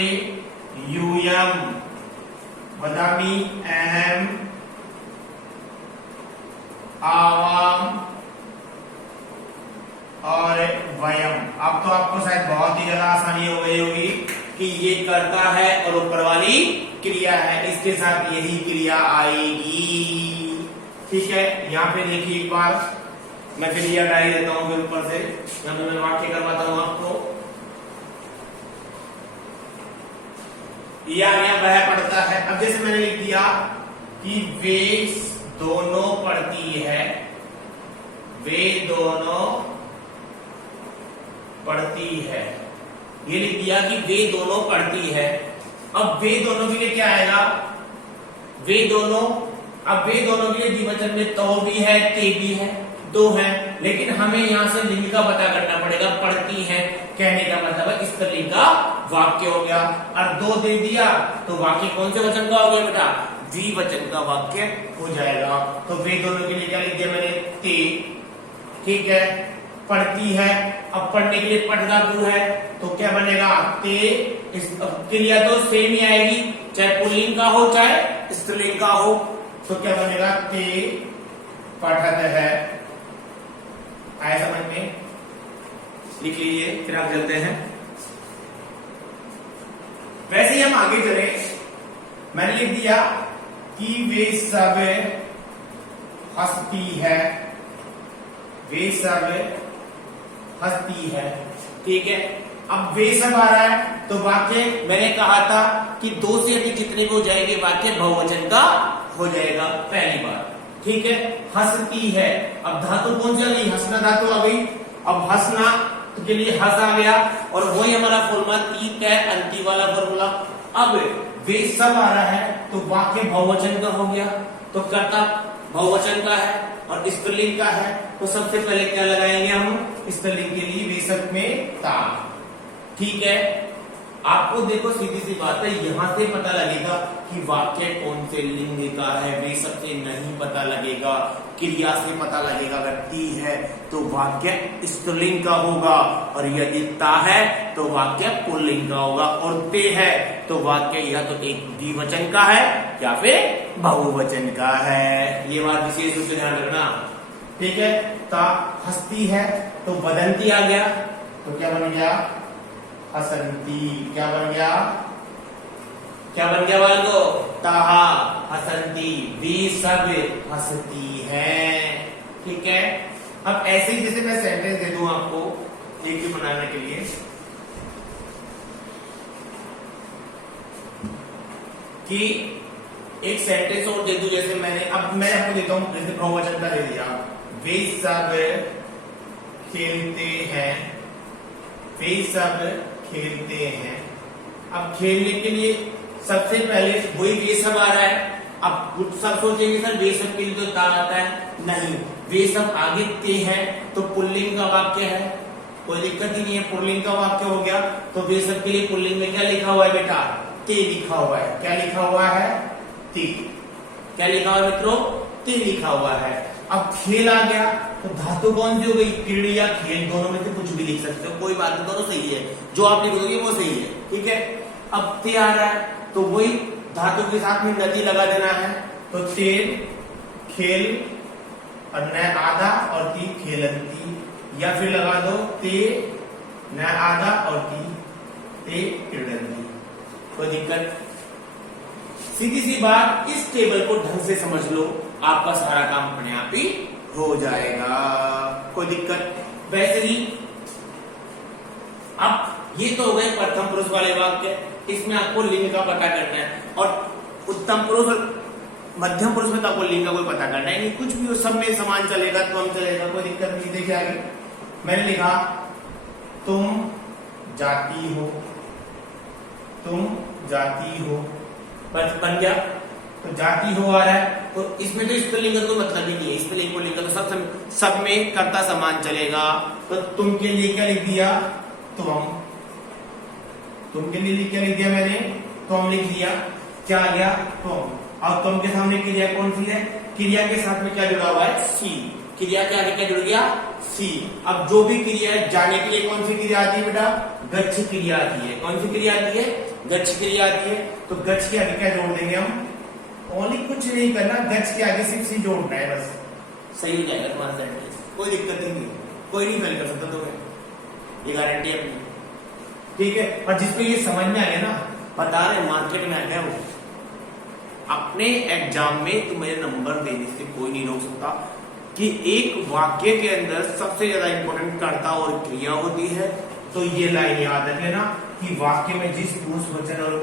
यूयम, वदामी, अहम, आवाम और वयम। अब तो आपको शायद बहुत ही ज्यादा आसानी हो गई होगी कि ये कर्ता है और ऊपर वाली क्रिया है, इसके साथ यही क्रिया आएगी। ठीक है, यहाँ पे देखिए एक बार मैं फिर यह डायरी देता हूं, फिर ऊपर से यहाँ पे मैं वाक्य करवाता हूं आपको। या वह पढ़ता है। अब जैसे मैंने लिख दिया कि वे दोनों पढ़ती है, वे दोनों पढ़ती है, ये लिख दिया कि वे दोनों पढ़ती है। अब वे दोनों के लिए क्या आएगा? वे दोनों, अब वे दोनों के लिए द्विवचन में तो भी है, ते भी है, दो है, लेकिन हमें यहां से लिंग का पता करना पड़ेगा। पढ़ती है कहने का मतलब है स्त्रीलिंग का वाक्य हो गया, और दो दे दिया तो वाक्य कौन से वचन का हो गया बेटा? द्विवचन का वाक्य हो जाएगा। तो वे दोनों के लिए क्या लिख दिया मैंने? ते। ठीक है, पढ़ती है, अब पढ़ने के लिए पढ़ धातु है, तो क्या बनेगा? ते। इस क्रिया तो सेम ही आएगी, चाहे पुल्लिंग का हो चाहे स्त्रीलिंग का हो, तो क्या बनेगा? ते पठत है। आए समझ में? लिख लीजिए, फिर आप चलते हैं। वैसे ही हम आगे चले, मैंने लिख दिया कि वे सब हंसती है, वे सब हंसती है। ठीक है, अब वे सब आ रहा है तो वाक्य मैंने कहा था कि दो से अधिक जितने भी हो जाएंगे वाक्य बहुवचन का हो जाएगा पहली बार। ठीक है, हंसती है, अब धातु कौन सी आ गई, हंसना धातु आ गई। अब हंसना के लिए हंस आ गया और वही हमारा फॉर्मूला तीन का है, अंतिम वाला फॉर्मूला। अब वे सब आ रहा है तो वाक्य बहुवचन का हो गया, तो कर्ता बहुवचन का है और स्त्रीलिंग का है, तो सबसे पहले क्या लगाएंगे हम, स्त्रीलिंग के लिए वे सब में ता। ठीक है, आपको देखो सीधी सी बात है, यहां से पता लगेगा कि वाक्य कौन से लिंग का है, वे सब से नहीं पता लगेगा, क्रिया से पता लगेगा। अगर ती है तो वाक्य स्त्रीलिंग का होगा और यदि ता है तो वाक्य पुल्लिंग का होगा, और ते है तो वाक्य या तो एक द्विवचन का है या फिर बहुवचन का है। ये बात विशेष रूप से ध्यान रखना। ठीक है, ता हंसती है तो वदंती आ गया, तो क्या बन गया, हसंती। क्या बन गया, क्या बन गया वालों, ताहा हसंती, वे सब हंसती है। ठीक है, अब ऐसे ही जैसे मैं सेंटेंस दे दूं आपको एक ही बनाने के लिए कि एक सेंटेंस और दे दूं, जैसे मैं आपको देता हूं, जैसे बहुवचन का दे दिया, वे सब खेलते हैं, वे सब खेलते हैं। अब खेलने के लिए सबसे पहले वही वे सब आ रहा है। अब कुछ सब सोचेंगे सर वे सब के लिए तो ता आता है, नहीं, वे सब आगे ते है तो पुल्लिंग का वाक्य है, कोई दिक्कत ही नहीं है, पुल्लिंग का वाक्य हो गया। तो वे सब के लिए पुल्लिंग में क्या लिखा हुआ है बेटा, ते लिखा हुआ है। क्या लिखा हुआ है, ते। क्या लिखा हुआ है मित्रों, ते लिखा हुआ है। अब खेल आ गया तो धातु कौन सी हो गई, क्रीड़ या खेल, दोनों में से कुछ भी लिख सकते हो, कोई बात नहीं, दोनों सही है, जो आप लिखोगे वो सही है। ठीक है, अब ते आ रहा है तो वही धातु के साथ में नदी लगा देना है, तो तेल खेल और न आधा और ती खेलंती, या फिर लगा दो ते न आधा और ती ते क्रीडंती, कोई दिक्कत। सीधी सी बात, इस टेबल को ढंग से समझ लो, आपका सारा काम अपने आप ही हो जाएगा, कोई दिक्कत। वैसे ही अब ये तो हो गए प्रथम पुरुष वाले वाक्य, इसमें आपको लिंग का पता करना है, और उत्तम पुरुष और मध्यम पुरुष में तो आपको लिंग का कोई पता करना है नहीं, कुछ भी सब में समान चलेगा, तुम चलेगा, कोई दिक्कत नहीं। देखिए आगे मैंने लिखा, तुम जाती हो, तुम जाती हो, बन गया, तो जाती हो आ रहा है, तो इसमें तो स्त्रीलिंग का कोई मतलब ही नहीं है, स्त्रीलिंग को लिंग तो सब में कर्ता समान चलेगा। तो तुम के लिए क्या लिख दिया, तुम के लिए क्या लिख दिया मैंने, तुम लिख दिया, क्या आ गया, तुम। और तुम के सामने क्रिया कौन सी है, क्रिया के साथ में क्या जुड़ा हुआ है, सी, क्रिया के आगे क्या जुड़ गया, सी। अब जो भी क्रिया है, जाने के लिए कौन सी क्रिया आती है बेटा, गच्छ क्रिया आती है, कौन सी क्रिया आती है, गच्छ क्रिया आती है। तो गच्छ के आगे क्या जोड़ देंगे हम, ओनली कुछ नहीं करना, गच्छ के आगे सिर्फ सी जोड़ना है, बस सही हो जाएगा तुम्हारा सेंटेंस, कोई दिक्कत नहीं है, कोई नहीं फेल कर सकता तुम्हें, ये गारंटी है अपनी। ठीक है, और जिसको ये समझ में आ गया ना, बता रहे मार्केट में आ गया, वो अपने एग्जाम में तुम्हें नंबर देने से कोई नहीं रोक सकता कि एक वाक्य के अंदर सबसे ज्यादा इंपॉर्टेंट कर्ता और क्रिया होती है। तो ये लाइन याद रख लेना कि वाक्य में जिस पुरुष वचन और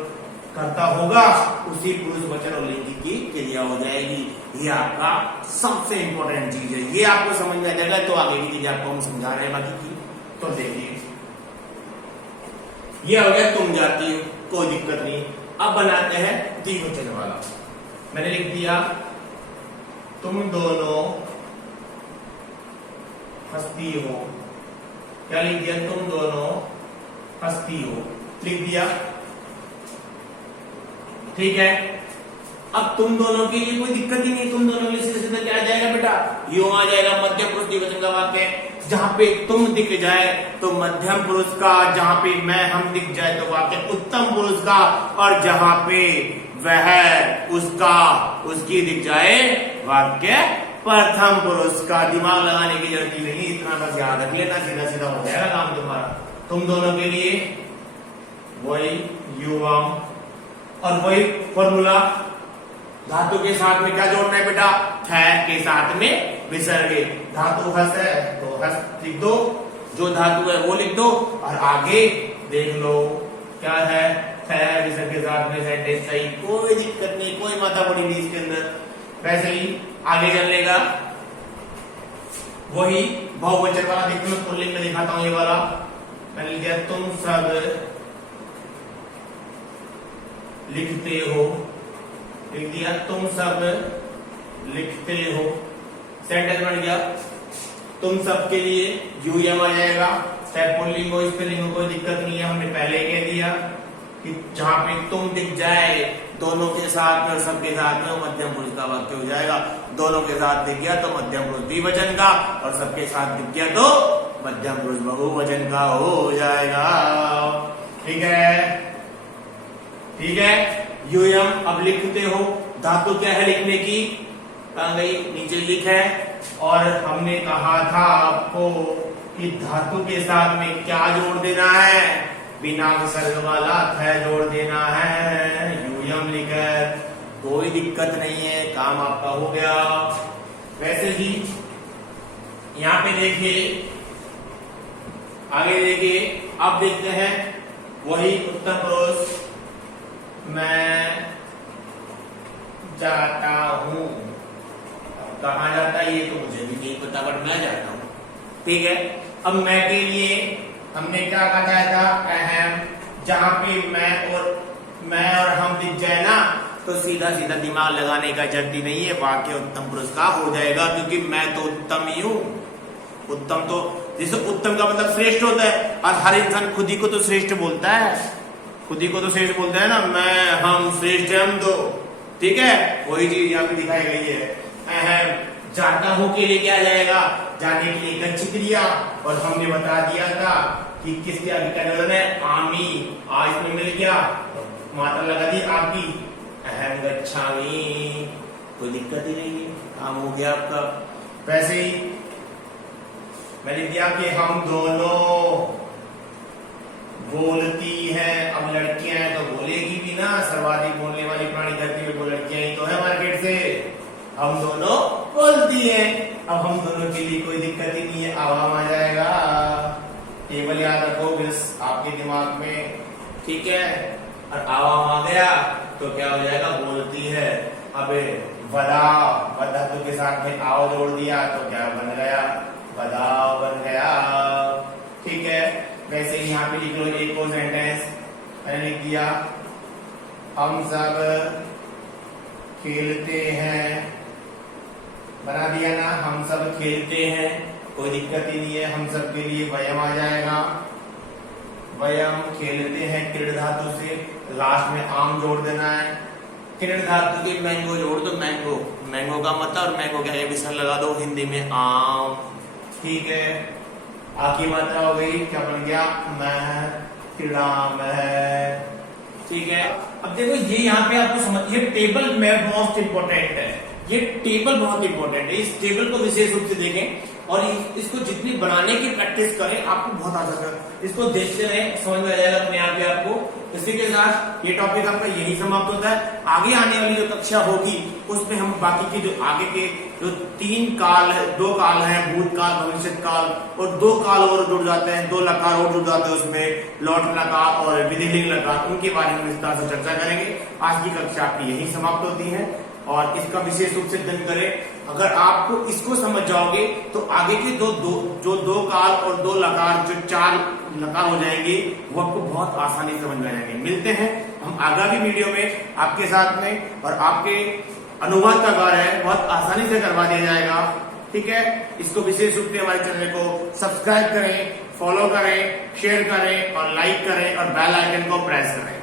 कर्ता होगा उसी पुरुष वचन और लिंग की क्रिया हो जाएगी। ये आपका सबसे इंपॉर्टेंट चीज है, ये आपको समझ में आ जाएगा तो आगे की चीजें आपको हम समझा रहे हैं बाकी की। तो देखिए ये हो गया तुम जाती हो, कोई दिक्कत नहीं। अब बनाते हैं द्विवचन वाला। मैंने लिख दिया तुम दोनों हंसती हो, क्या लिख दिया, तुम दोनों हंसती हो, लिख दिया। ठीक है, अब तुम दोनों के लिए कोई दिक्कत ही नहीं, तुम दोनों के लिए सीधा क्या आ जाएगा बेटा, यूं आ जाएगा मध्यम पुरुष द्विवचन का वाक्य। जहां पे तुम दिख जाए तो मध्यम पुरुष का, जहां पे मैं हम दिख जाए तो वाक्य उत्तम पुरुष का, और जहां पे वह उसका उसकी दिख जाए वाक्य प्रथम पुरुष का। दिमाग लगाने की जरूरत नहीं, इतना बस याद रख लेना, सीधा सीधा हो जाएगा काम तुम्हारा। तुम दोनों के लिए वही युवम और वही फॉर्मूला धातु के साथ में क्या जोड़ना है बेटा, थ के साथ में विसर्ग। धातु हस्त है तो हस्त लिख दो, जो धातु है वो लिख दो, और आगे देख लो क्या है, थ विसर्ग के साथ में सेंटेंस सही, कोई दिक्कत नहीं, कोई माथापड़ी नहीं इसके अंदर। वैसे ही आगे चलेगा, वही बहुवचन वाला देखो, मैं पुल्लिंग में दिखाता हूं। ये वाला मैंने लिख दिया, तुम सब लिखते हो, लिख दिया तुम सब लिखते हो, सेंटेंस बन गया। तुम सब के लिए यूएम आ जाएगा, चाहे पुल्लिंग हो स्त्रीलिंग हो, कोई दिक्कत नहीं है। हमने पहले कह दिया कि जहां पे तुम दिख जाए दोनों के साथ में और सबके साथ में, वो मध्यम पुरुष का वाक्य हो जाएगा। दोनों के साथ दिख गया तो मध्यम पुरुष द्विवचन का, और सबके साथ दिख गया तो मध्यम पुरुष बहुवचन का हो जाएगा। ठीक है, ठीक है। यूएम अब लिखते हो, धातु क्या है लिखने की, कहां गई, नीचे लिख है। और हमने कहा था आपको कि धातु के साथ में क्या जोड़ देना है, बिना विसर्ग वाला थ जोड़ देना है, यूएम लिखकर, कोई दिक्कत नहीं है, काम आपका हो गया। वैसे ही यहां पे देखिए, आगे देखिए, अब देखते हैं वही उत्तम पुरुष, मैं जाता हूं। कहां जाता है ये तो मुझे भी नहीं पता, बट मैं जाता हूं। ठीक है, अब मैं के लिए हमने क्या कहा था, अहम, जहां पे मैं और हम दिख जाए ना, तो सीधा सीधा दिमाग लगाने का जरूरत नहीं है, वाक्य उत्तम पुरुष का हो जाएगा, क्योंकि मैं तो उत्तम ही हूं। उत्तम तो जैसे उत्तम का मतलब श्रेष्ठ होता है, और हर इंसान खुद ही को तो श्रेष्ठ बोलता है, खुद ही को तो श्रेष्ठ बोलता है ना, मैं, हम, श्रेष्ठ, हम दो। ठीक है, वही चीज यहाँ पे दिखाई गई है। अहम, जाता हूं के लिए क्या जाएगा, जाने के लिए गच्छ क्रिया, और हमने बता दिया था कि किसके आगे क्या है, आमी, आज में मिल गया, मात्रा लगा दी आपकी, अहम गच्छामि, कोई दिक्कत ही नहीं है, काम हो गया आपका। वैसे ही मैंने दिया कि हम दोनों बोलती है, अब लड़कियां हैं तो बोलेगी भी ना, सर्वाधिक बोलने वाली प्राणी धरती में वो लड़कियां ही तो है मार्केट से। हम दोनों बोलती हैं, अब हम दोनों के लिए कोई दिक्कत ही नहीं है, आवाम आ जाएगा। टेबल याद रखो बस आपके दिमाग में, ठीक है। और आवाम आ गया तो क्या हो जाएगा, बोलती है। अब बदा, धातु के साथ में आओ जोड़ दिया तो क्या बन गया, बदाव बन गया। ठीक है, वैसे ही यहाँ पे लिख लो एक और सेंटेंस, मैंने लिख दिया, हम सब खेलते हैं, बना दिया ना, हम सब खेलते हैं, कोई दिक्कत ही नहीं है। हम सब के लिए वयम आ जाएगा, वयम खेलते हैं, क्रीड़ धातु से लास्ट में आम जोड़ देना है। क्रीड़ धातु के मैंगो जोड़ दो, मैंगो, मैंगो का मतलब, और मैंगो क्या है, विसर्ग लगा दो, हिंदी में आम। ठीक है, आखिरी मात्रा हो गई, क्या बन गया, मैं, क्रीड़ा में। ठीक है, अब देखो ये यहाँ पे आपको समझ, ये टेबल में मोस्ट इंपोर्टेंट है, ये टेबल बहुत इंपॉर्टेंट है। इस टेबल को विशेष रूप से देखें और इसको जितनी बनाने की प्रैक्टिस करें आपको बहुत आसान है। इसको देखते रहें, समझ में आ जाएगा अपने आप ही आपको। इसी के साथ ये टॉपिक आपका यही समाप्त होता है। आगे आने वाली जो कक्षा होगी उसमें हम बाकी के जो आगे के जो 3 काल है, 2 काल है, भूतकाल, भविष्य काल, और 2 काल और जुड़ जाते हैं, 2 लकार और जुड़ जाते हैं उसमें, लौट लकार और विधिलिंग लकार, उनके बारे में विस्तार से चर्चा करेंगे। आज की कक्षा आपकी यही समाप्त होती है और इसका विशेष रूप से अध्ययन करें। अगर आपको इसको समझ जाओगे तो आगे के जो दो काल और 2 लकार, जो 4 लकार हो जाएंगे, वो आपको बहुत आसानी से समझ में आ जाएंगे। मिलते हैं हम आगामी वीडियो में आपके साथ में, और आपके अनुवाद का कार्य है बहुत आसानी से करवा दिया जाएगा। ठीक है, इसको विशेष रूप से हमारे चैनल को सब्सक्राइब करें, फॉलो करें, शेयर करें और लाइक करें और बेल आइकन को प्रेस करें।